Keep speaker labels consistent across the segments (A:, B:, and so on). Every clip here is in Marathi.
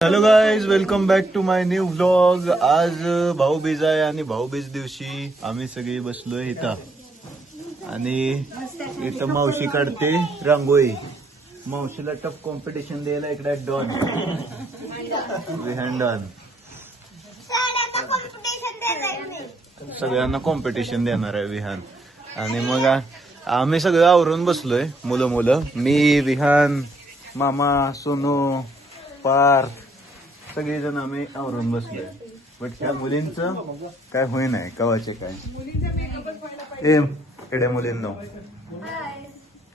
A: Hello guys welcome back to my new vlog आज भाऊबीज आहे आणि भाऊबीज दिवशी आम्ही सगळी बसलोय इथं. आणि इथं मावशी काढते रांगोळी. मावशीला टफ कॉम्पिटिशन द्यायला इकडे डॉन विहँड डॉन सगळ्यांना कॉम्पिटिशन देणार आहे विहान. आणि मग आम्ही सगळं आवरून बसलोय मुलं मुलं मी विहान मामा सोनू पार सगळेजण आम्ही आवरून बसलोय. बट त्या मुलींचं काय होई नाही कवाचे काय? ए एड्या मुलींनो.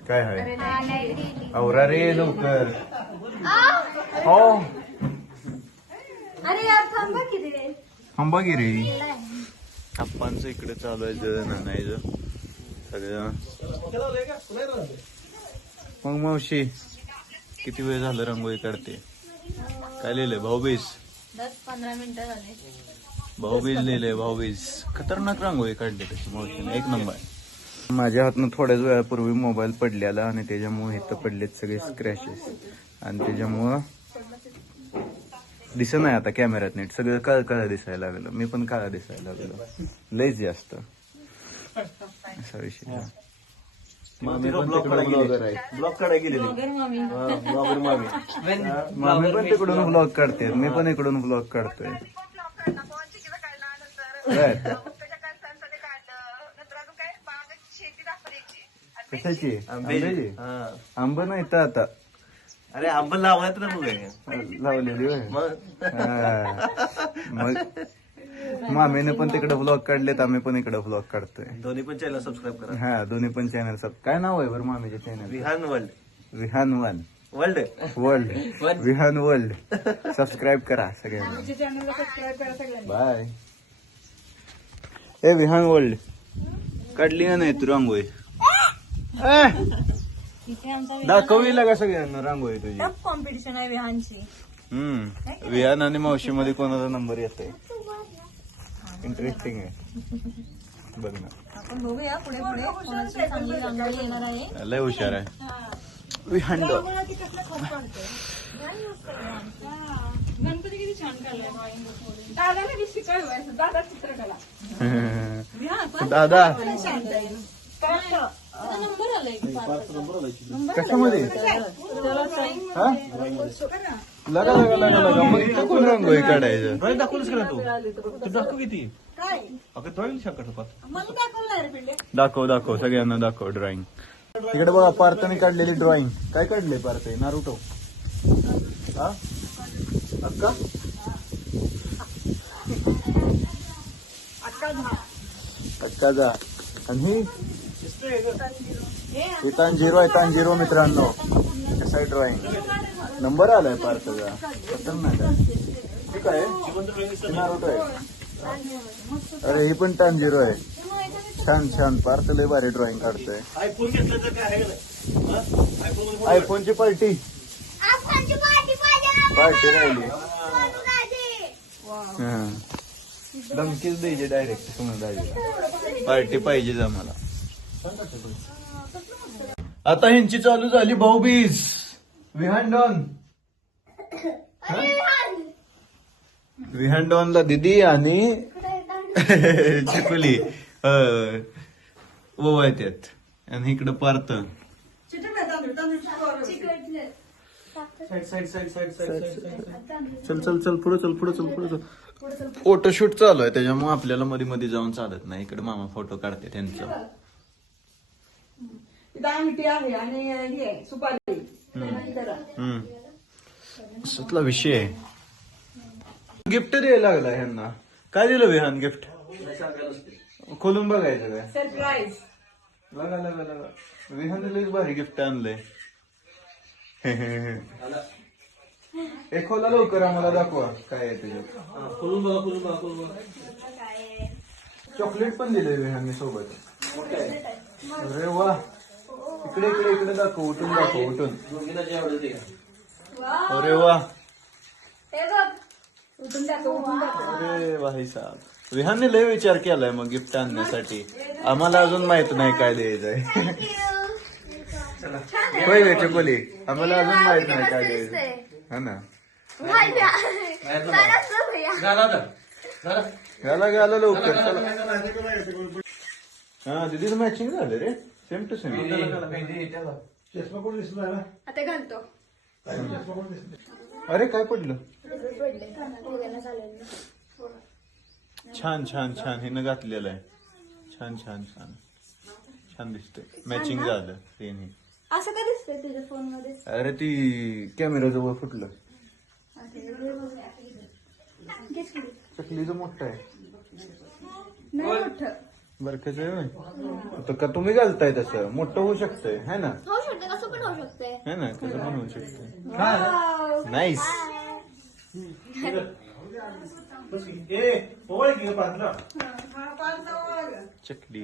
A: काय आहे आवरा रे लवकर. हो.
B: अरे यार थांबा किती रे.
A: थांबा की रे. आप्पांचं इकडे चालू आहे जळण आणायचं सगळं मग मावशी किती वेळ झालं रांगोळी काढते? काय लिहिलंय? भाऊबीज.
B: दस पंधरा मिनिटं झाले.
A: भाऊबीज लिहिलंय भाऊबीज. खतरनाक रांगोळी काढली त्याची मावशीने एक नंबर. माझ्या हातनं थोड्याच वेळापूर्वी मोबाईल पडलेला आणि त्याच्यामुळे इथं पडलेत सगळे स्क्रॅचेस आणि त्याच्यामुळं दिसत नाही आता कॅमेऱ्यात नीट. सगळं काळ काळा दिसायला लागलं. मी पण काळा दिसायला लागलो. लयच जास्त. असा विषय. मामी पण तिकडून ब्लॉगर आहे
C: ब्लॉक काढाय गेलेली.
B: मामी.
C: ब्लॉगर मामी.
A: मामी पण तिकडून ब्लॉग काढते. मी पण इकडून ब्लॉग काढतोय. काय? कशाची? आंब्याची.
C: हा.
A: आंब नाही तर आता.
C: अरे आंबा लावायचं ना मग.
A: लावलेली होय.
C: मग?
A: हा. मग मामीने पण तिकडे ब्लॉग काढलेत आम्ही पण इकडे ब्लॉग काढतोय.
C: दोन्ही पण चॅनल सबस्क्राईब करा.
A: हा दोन्ही पण चॅनल सब काय नाव आहे बरं मामीच्या channel
C: Vihaan world
A: Vihaan one.
C: World
A: world Vihaan world subscribe करा सगळ्यांना. बाय ए विहान वर्ल्ड काढली का नाही तू रांगोळी? ए,
B: इथे आमचा
A: दाखवली का सगळ्यांना रांगोळी तुझी?
B: टफ कॉम्पिटिशन आहे विहानची.
A: हम्म. विहान आणि मावशी मध्ये कोणाचा नंबर येते इंटरेस्टिंग आहे. बघ ना.
B: आपण बघूया पुढे पुढे. कोणाची चांगली रांगोळी येणार आहे?
A: लय हुशार आहे. विहान डॉग
B: गणपती किती छान काढलाय. दादा चित्रकला.
A: दादा.
B: नंबर आलाय
A: कशामध्ये? हा? लगा लगा लगा लगा. मग इथं कोण रांगोळी काढायचं?
C: ड्रॉइंग दाखवलंस का ना तू. तू दाखव किती? अगं ड्रॉइंग
A: दाखव दाखव सगळ्यांना दाखव ड्रॉइंग इकडे बघा पार्थने काढलेली ड्रॉइंग काय काढले पार्थे? नारुटो हा? अक्का? अक्का जा आणि ही? ही तांजिरो आहे तांजिरो मित्रांनो. कसं ड्रॉइंग नंबर आलाय पार्थचा खतरनाक आहे. ठीक आहे. आहे अरे ही पण तांजिरो आहे. छान छान. पार्थ लय भारी ड्रॉइंग काढतोय. आयफोनची पार्टी. पार्टी राहिली. हा. धमकीच द्यायची डायरेक्ट समजा पार्टी पाहिजेच आम्हाला. आता ह्यांची चालू झाली भाऊबीज. विहान डॉन विहान डॉनला दिदी आणि चिकुली. ओवायत्यात आणि इकडं Parth.
C: Side side side side side side
A: चल चल चल पुढे चल पुढे चल पुढे चल. फोटो शूट चालू आहे त्याच्यामुळे आपल्याला मध्ये मध्ये जाऊन चालत नाही. इकडे मामा फोटो काढते त्यांचं.
D: मिठी आहे आणि ही आहे सुपारी.
A: असतला विषय? आहे गिफ्ट द्यायला लागला ह्यांना. काय दिलं विहान गिफ्ट खोलून बघायचं काय?
D: सरप्राईज
A: लगा लगा लगा विहान लईच भारी गिफ्ट आणलंय. हे खोला लवकर आम्हाला दाखवा काय आहे त्याच्यात
C: खोलून बघा खोलून बघा खोलून बघा.
A: चॉकलेट पण दिले विहानने सोबत. अरे वा. इकडे इकडे इकडे दाखव उठून दाखव उठून. अरे वा.
D: उठून दाखव उठून दाखव.
A: अरे भाई साहब. विहानने लय विचार केलाय मग गिफ्ट आणण्यासाठी. आम्हाला अजून माहीत नाही काय द्यायचंय. होय वे चकोली आम्हाला अजून माहीत नाही काय द्यायचं हा ना? याला गेला लवकर. चला. हा दीदीचं मॅचिंग झालं रे. सेम टू सेम
E: आता घालतो.
A: अरे काय पडलं?
E: पडले दोघांना चालेल
A: छान छान छान. हिनं घातलेलं आहे. छान छान छान. छान दिसतंय. मॅचिंग झालं हिने
E: असं का दिसतंय तुझ्या फोनमध्ये
A: अरे ती कॅमेरा जवळ फुटलं. चकलीचं मोठं आहे.
B: नाही मोठं.
A: होय. आता का तुम्ही घालताय तसं? मोठं होऊ शकतंय है ना?
E: होऊ शकते कसं पण होऊ शकते
A: है ना? कसं पण होऊ शकतंय. नाईस चकली.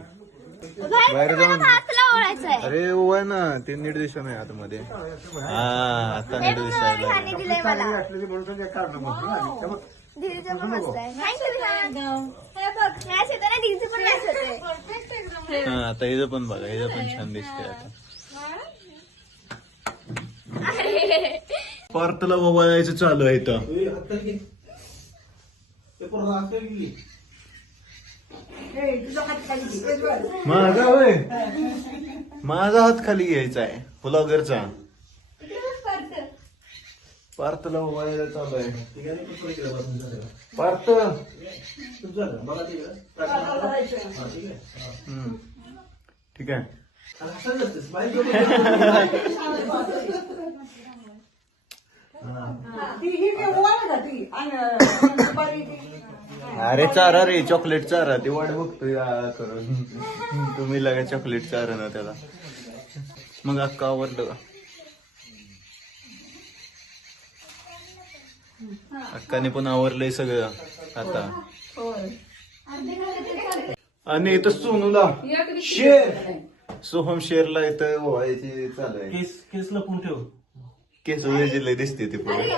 A: बाहेर जाऊन अरे ओवाय ना. ते दिसत नाही आतमध्ये. हा आता
E: पण मस्त आहे. हे
A: हा आता हिचं पण बघा हिचं पण छान दिसते आता. पार्थला ववायचं चालू आहे इथं.
D: हे.
A: माझा होय? माझा हात खाली घ्यायचा आहे ब्लॉगरचा पार्थला ववायला चालू आहे. पार्थ? हम्म. ठीक आहे.
D: ही
A: अरे चारा रे चॉकलेट चारा. ती वाट बघतोय करून. तुम्ही लगा चॉकलेट चारा ना त्याला. मग अक्का आवडलं का? अक्काने पण आवरलंय सगळं आता. आणि इथं सोनूला शेर. सोहम शेरला इथं व्हायचे चालू आहे.
C: केस केस लपून ठेव.
A: केस वेजिले दिसते ते पुढे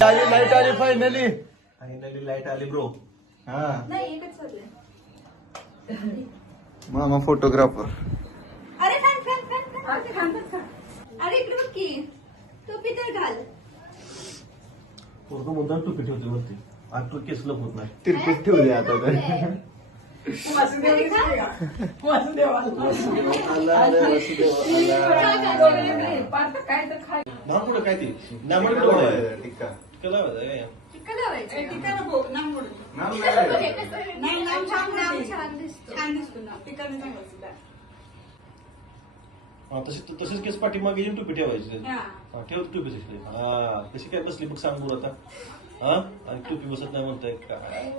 A: आली लाइट आली फायनली
C: फायनली लाइट आली ब्रो
A: हा.
E: नाही एकच चाललंय
A: मामा फोटोग्राफर
E: अरे फॅन फॅन फॅन अरे घाल
C: पोरगं मुद्दाम टोपी ठेवते वरती आज तो केस लपवत नाही
A: तिरपीत ठेवले आता तर
B: काय
C: कुठं काय ती नामड कुठं
A: टिक्का.
C: काय
D: नको, नाम मोडू.
A: नाम नाही.
D: नाही, नाम छान
E: नाम
D: दिसते.
E: छान दिसतो
D: छान दिसतो
C: हा तशी तसेच केस पाठीमागे येऊन टोपी ठेवायची.
D: हा.
C: हा ठेव टोपी तशी हा कशी काय बसली बघ सांग बरं आता. हा आणि टोपी बसत नाही म्हणताय काय?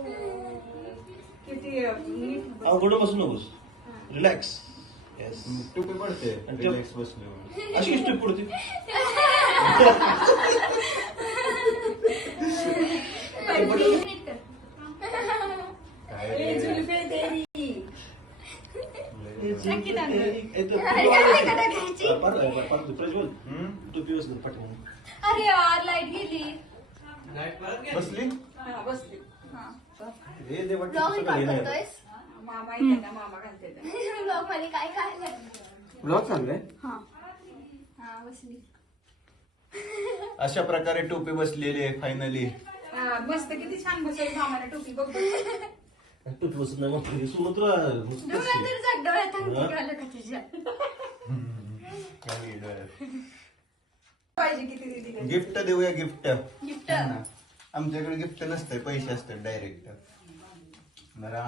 D: किती नीट
C: अवघड बसू नकोस. रिलॅक्स येस
A: टोपी पडते. रिलॅक्स बसल्यावर
C: अशी टोपी पडते
D: ए, जुलफे तेरी.
C: प्रज्वल
A: हम्म?
C: टोपी बसली पाठीमागे
E: अरे यार लाइट गेली.
A: बसली?
D: हा.
C: हे. हे नाही.
E: करतोयस
D: मामा येते ना मामा घालते ते.
E: ब्लॉग मध्ये काय काय?
A: ब्लॉग
E: हा. हा बसली.
A: अशा प्रकारे टोपी बसलेली आहे फायनली
D: हा, मस्त किती छान बसेल मामाला टोपी बघ.
C: बसत नाही मग तुला मस्त
E: डोळ्यात
C: दिसते.
E: तर जाग डोळ्यात अंगठी घालू का तुझ्या?
D: पाहिजे किती दिली तरी.
A: गिफ्ट देऊया गिफ्ट
E: गिफ्ट
A: आमच्याकडे गिफ्ट नसते पैसे असतात डायरेक्ट बरा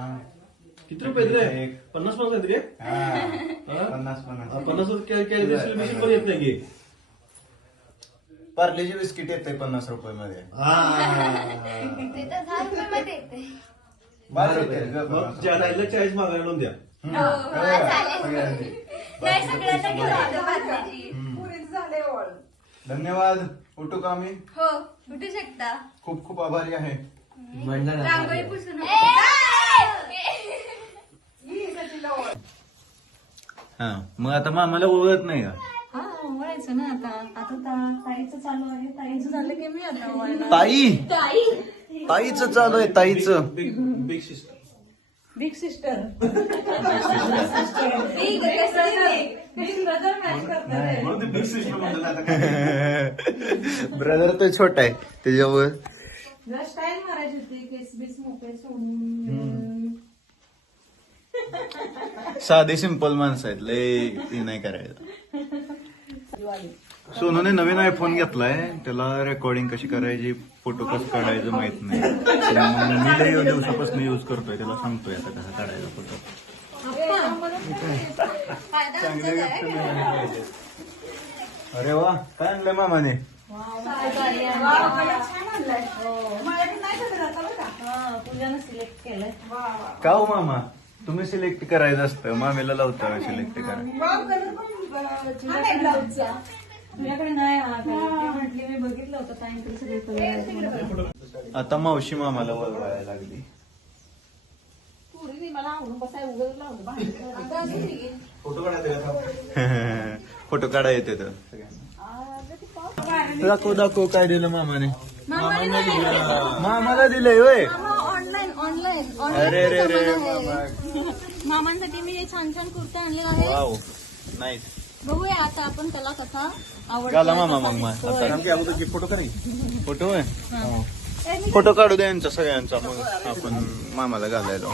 C: किती रुपये आहेत रे
A: एक.
C: पन्नास पन्नास आहेत रे
A: हा
C: हा?
A: पन्नास
C: हा,
A: पन्नास
C: पन्नास रुपये पण येत नाही घे
A: पार्लेजी बिस्किट येते पन्नास रुपये मध्ये
E: ते तर दहा रुपये मध्ये येते
A: बास येते ग
C: मग
A: पन्नास
C: ज्या
A: रुपये.
C: राहिलं चाळीस मागायला लावून द्या.
E: हो? हा, चालेल.
A: सगळ्यांनी.
E: नाही. घेऊन आलो बाजरीची
A: धन्यवाद उठू का मी
E: हो उठू शकता.
A: खूप खूप आभारी आहे.
E: रांगोळी पुसून
D: ही ओळ
A: हा मग आता मामाला ओळखत नाही का?
B: हा वळायचं ना आता. आता ता- ताईचं चालू आहे. ताईचं झालं की मी आता वळणार
A: ताई? ताईचं चालू आहे ताईचं.
C: Big big sister.
B: Big sister brother
C: ते
A: छोटा आहे त्याच्यावर
B: स्टाईल मारायची होती केस बीस मोकळे सोडून.
A: साधी सिंपल माणसं आहेत लय हे नाही करायचं सोनूने नवीन आयफोन घेतलाय. त्याला रेकॉर्डिंग कशी करायची फोटो कसं काढायचं माहीत नाही. मी लय दिवसापासून युज करतोय त्याला सांगतोय आता कसं काढायचा फोटो अरे वा काय आणलंय मामाने? का हो मामा? तुम्ही सिलेक्ट करायचं असतं. मामेला लावता सिलेक्ट करा.
B: तुझ्याकडे नाही हा कलर. ती म्हटली मी बघितलं होतं ताईंकडे सगळे कलर आहेत.
A: आता मावशी मामाला वळवायला लागली.
C: फोटो काढायचा का?
A: फोटो काढा येते तर. दाखव दाखव काय दिलं मामाने. मामाला दिलंय होय.
D: ऑनलाईन ऑनलाईन
A: अरे रे रे
D: मामांसाठी मी हे छान छान कुर्ते आणले आहे
A: वाव नाईस
D: बघूया आता आपण त्याला कसा
A: घाला मामा मग मग. आता
C: कारण की अगोदर की फोटो करी?
A: फोटो आहे फोटो काढू द्या यांचा सगळ्यांचा. मग आपण मामाला घालायला